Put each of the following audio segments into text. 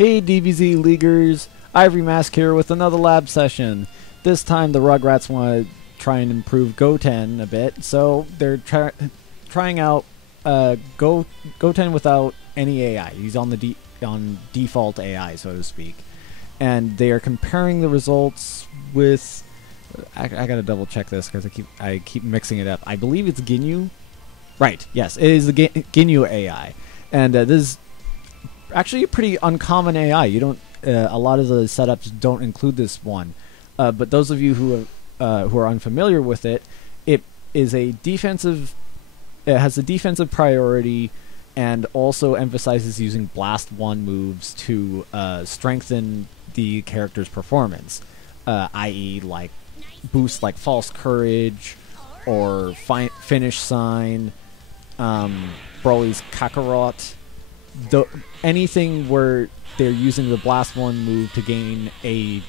Hey DBZ Leaguers, Ivory Mask here with another lab session. This time the Rugrats want to try and improve Goten a bit, so they're trying out Goten without any AI. He's on the on default AI, so to speak. And they are comparing the results with... I gotta double check this because I keep mixing it up. I believe it's Ginyu. Right, yes, it is the Ginyu AI. And this is actually a pretty uncommon AI. You don't... a lot of the setups don't include this one. But those of you who are unfamiliar with it, it is a defensive... It has a defensive priority and also emphasizes using Blast 1 moves to strengthen the character's performance. I.e. like boosts like False Courage or Finish Sign, Broly's Kakarot. Anything where they're using the Blast 1 move to gain a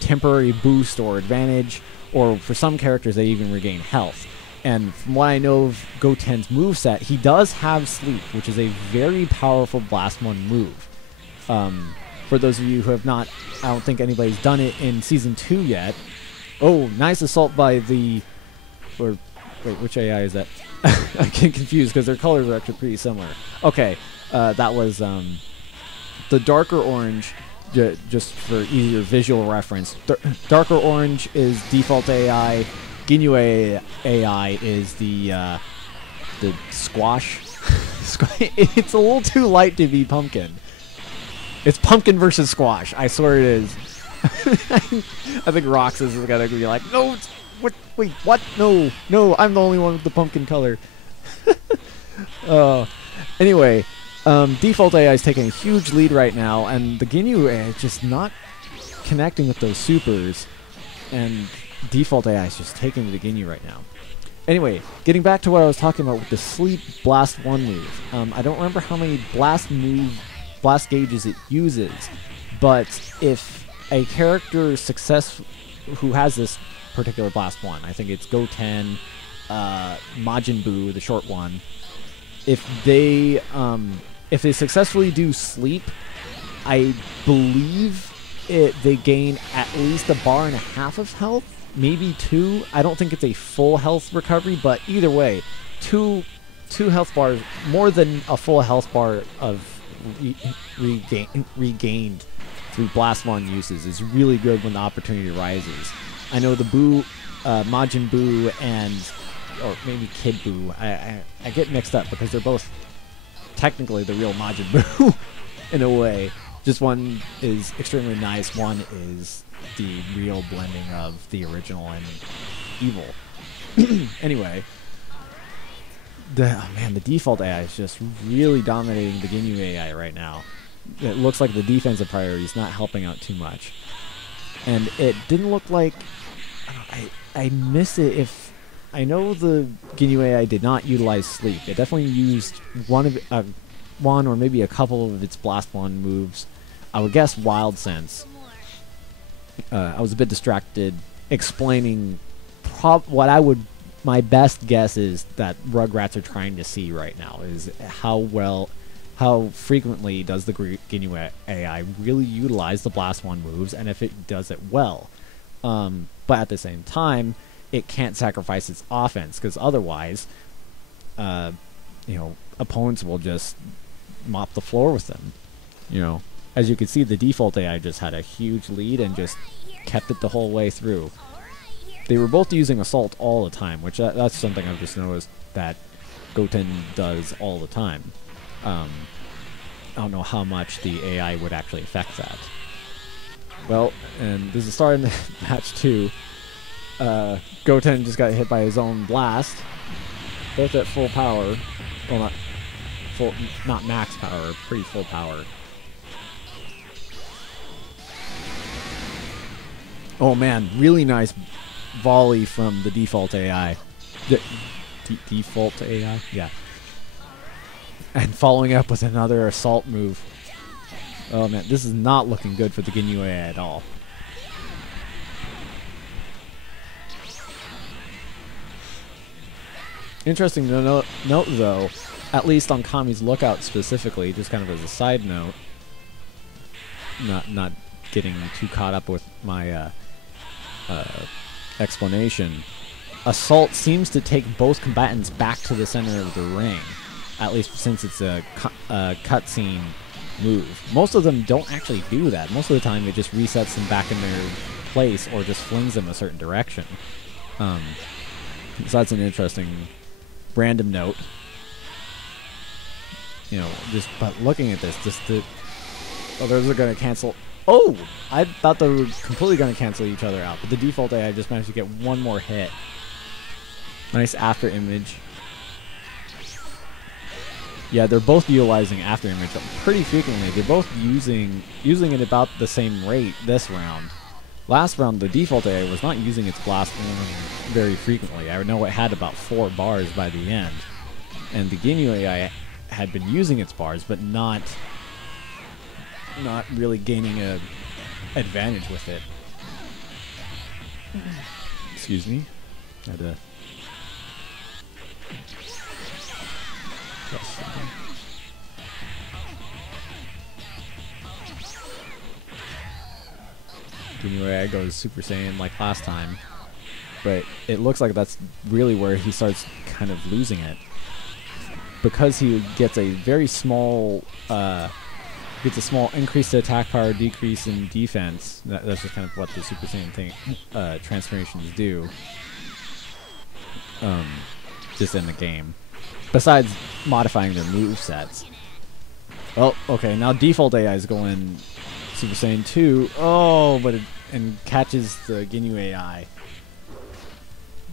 temporary boost or advantage, or for some characters they even regain health. And from what I know of Goten's moveset, he does have Sleep, which is a very powerful Blast 1 move. For those of you who have not, I don't think anybody's done it in Season 2 yet. Oh, nice assault by the... Or, wait, which AI is that? I get confused because their colors are actually pretty similar. Okay, that was the darker orange, just for easier visual reference. Darker orange is default AI. Ginyu AI is the squash. It's a little too light to be pumpkin. It's pumpkin versus squash. I swear it is. I think Roxas is gonna be like, no, wait, what? No, I'm the only one with the pumpkin color. Anyway, default AI is taking a huge lead right now, and the Ginyu AI is just not connecting with those supers, and default AI is just taking the Ginyu right now. Anyway, getting back to what I was talking about with the Sleep Blast 1 move. I don't remember how many blast gauges it uses, but if a character who has this particular Blast 1, I think it's Goten, Majin Buu, the short one, if they successfully do Sleep, I believe they gain at least 1.5 bars of health, maybe 2. I don't think it's a full health recovery, but either way, two health bars, more than a full health bar of regained through Blast 1 uses is really good when the opportunity arises. I know the Majin Buu or maybe Kid Buu, I get mixed up because they're both technically the real Majin Buu in a way. Just one is extremely nice, one is the real blending of the original and evil. Anyway, the default AI is just really dominating the Ginyu AI right now. It looks like the defensive priority is not helping out too much. And it didn't look like... I miss it if... I know the Ginyu AI did not utilize Sleep. It definitely used one or maybe a couple of its Blast 1 moves. I would guess Wild Sense. I was a bit distracted explaining my best guess is that Rugrats are trying to see right now is how frequently does the Ginyu AI really utilize the Blast 1 moves, and if it does it well. But at the same time, it can't sacrifice its offense, because otherwise, opponents will just mop the floor with them. As you can see, the default AI just had a huge lead and just kept it the whole way through. They were both using Assault all the time, which that's something I've just noticed that Goten does all the time. I don't know how much the AI would actually affect that. Well, and this is the start of the match 2. Goten just got hit by his own blast. Both at full power. Well, not max power, pretty full power. Oh man, really nice volley from the default AI. Default AI? Yeah. And following up with another assault move. Oh man, this is not looking good for the Ginyu AI at all. Interesting to note though, at least on Kami's Lookout specifically, just kind of as a side note, not getting too caught up with my explanation. Assault seems to take both combatants back to the center of the ring, at least since it's a cutscene move. Most of them don't actually do that. Most of the time it just resets them back in their place or just flings them a certain direction. So that's an interesting random note. You know, but looking at this, oh, those are going to cancel. Oh, I thought they were completely going to cancel each other out, but the default AI just managed to get one more hit. Nice after image. Yeah, they're both utilizing after image pretty frequently. They're both using it about the same rate this round. Last round, the default AI was not using its blast very frequently. I know it had about 4 bars by the end, and the Ginyu AI had been using its bars, but not really gaining a advantage with it. Excuse me. Had to. Ginyu AI goes Super Saiyan like last time, but it looks like that's really where he starts kind of losing it, because he gets a very small increase to attack power, decrease in defense. That's just kind of what the Super Saiyan thing transformations do, just in the game. Besides modifying their move sets. Oh, okay. Now default AI is going Super Saiyan 2. Oh, but and catches the Ginyu AI.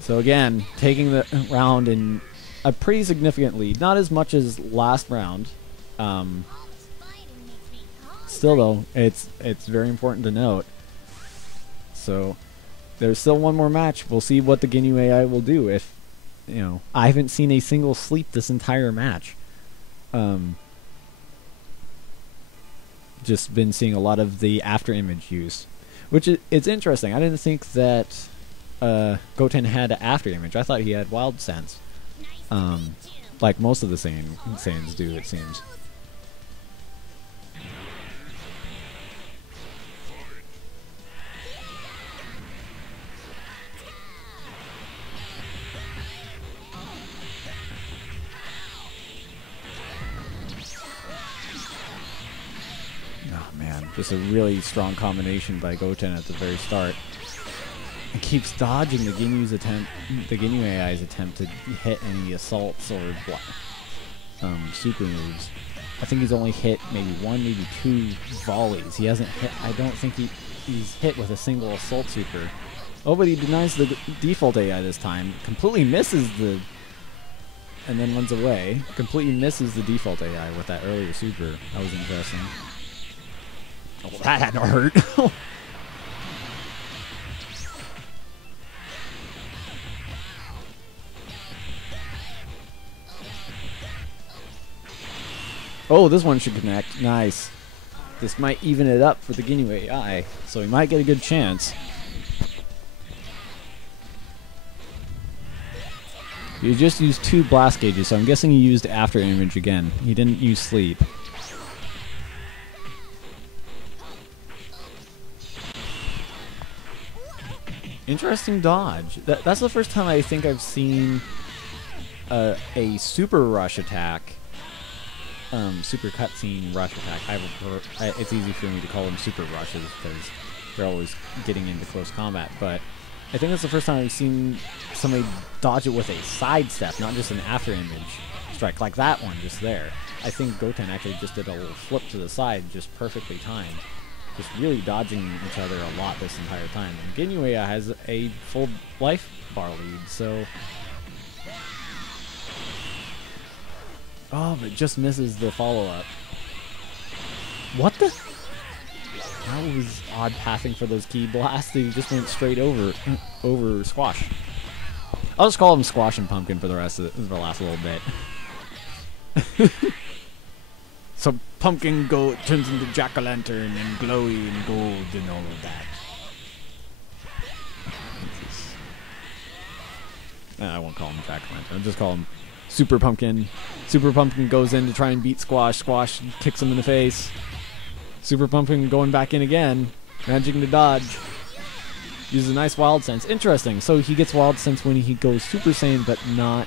So again, taking the round in a pretty significant lead. Not as much as last round. Still though, it's very important to note. So there's still one more match. We'll see what the Ginyu AI will do. If, you know, I haven't seen a single sleep this entire match. Just been seeing a lot of the after image use, which it's interesting. I didn't think that Goten had after image. I thought he had wild sense, like most of the Saiyans do, it seems. Just a really strong combination by Goten at the very start. It keeps dodging the Ginyu AI's attempt to hit any assaults or super moves. I think he's only hit maybe 1, maybe 2 volleys. He hasn't hit. I don't think he's hit with a single assault super. Oh, but he denies the default AI this time. Completely misses the, and then runs away. Completely misses the default AI with that earlier super. That was interesting. Oh, that had to hurt. Oh, this one should connect. Nice. This might even it up for the Ginyu AI, so he might get a good chance. He just used 2 blast gauges, so I'm guessing he used after image again. He didn't use sleep. Interesting dodge. That's the first time I think I've seen a super rush attack, super cutscene rush attack. It's easy for me to call them super rushes because they're always getting into close combat. But I think that's the first time I've seen somebody dodge it with a sidestep, not just an after image strike like that one just there. I think Goten actually just did a little flip to the side, just perfectly timed. Just really dodging each other a lot this entire time. And Ginyu AI has a full life bar lead, so... Oh, but just misses the follow-up. What the? That was odd pathing for those key blasts. They just went straight over Squash. I'll just call him Squash and Pumpkin for the rest of the last little bit. So Pumpkin turns into Jack-o'-lantern and glowy and gold and all of that. I won't call him Jack-o'-lantern. I'll just call him Super Pumpkin. Super Pumpkin goes in to try and beat Squash. Squash kicks him in the face. Super Pumpkin going back in again. Managing to dodge. Uses a nice Wild Sense. Interesting. So he gets Wild Sense when he goes Super Saiyan, but not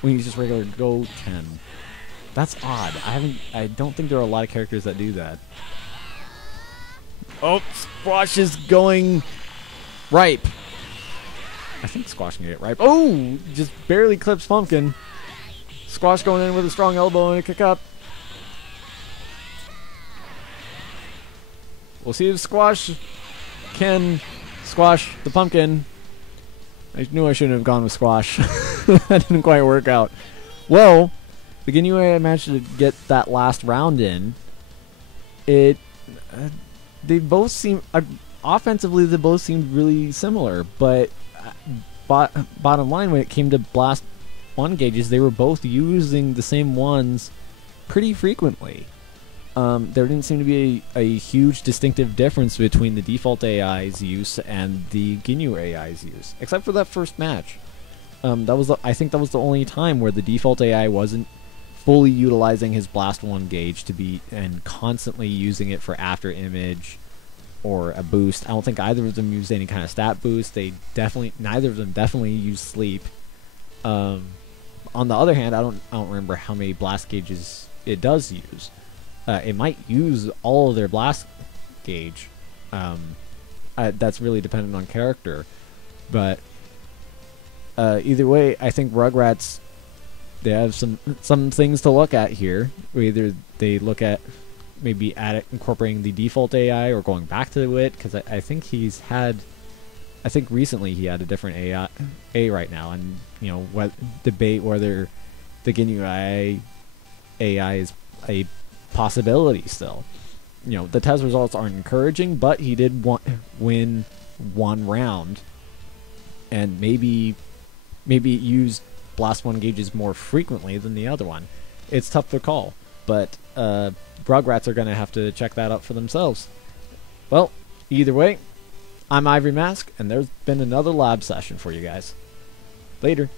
when he's just regular Goten. That's odd. I don't think there are a lot of characters that do that. Oh, Squash is going ripe. I think Squash can get ripe. Oh, just barely clips Pumpkin. Squash going in with a strong elbow and a kick up. We'll see if Squash can squash the Pumpkin. I knew I shouldn't have gone with Squash. That didn't quite work out. Well, the Ginyu AI managed to get that last round in. They both seem offensively. They both seemed really similar, but bottom line, when it came to blast one gauges, they were both using the same ones pretty frequently. There didn't seem to be a huge distinctive difference between the default AI's use and the Ginyu AI's use, except for that first match. I think that was the only time where the default AI wasn't fully utilizing his Blast 1 gauge and constantly using it for after image or a boost. I don't think either of them used any kind of stat boost. Neither of them definitely used sleep. On the other hand, I don't remember how many blast gauges it does use. It might use all of their blast gauge. That's really dependent on character. But either way, I think Rugrats, they have some things to look at here. Either they look at maybe incorporating the default AI or going back to it, because I think recently he had a different AI right now, and debate whether the Ginyu AI is a possibility still. The test results aren't encouraging, but he did win one round, and maybe use Blast 1 gauges more frequently than the other one. It's tough to call, but Rugrats are going to have to check that out for themselves. Well, either way, I'm Ivory Mask, and there's been another lab session for you guys. Later.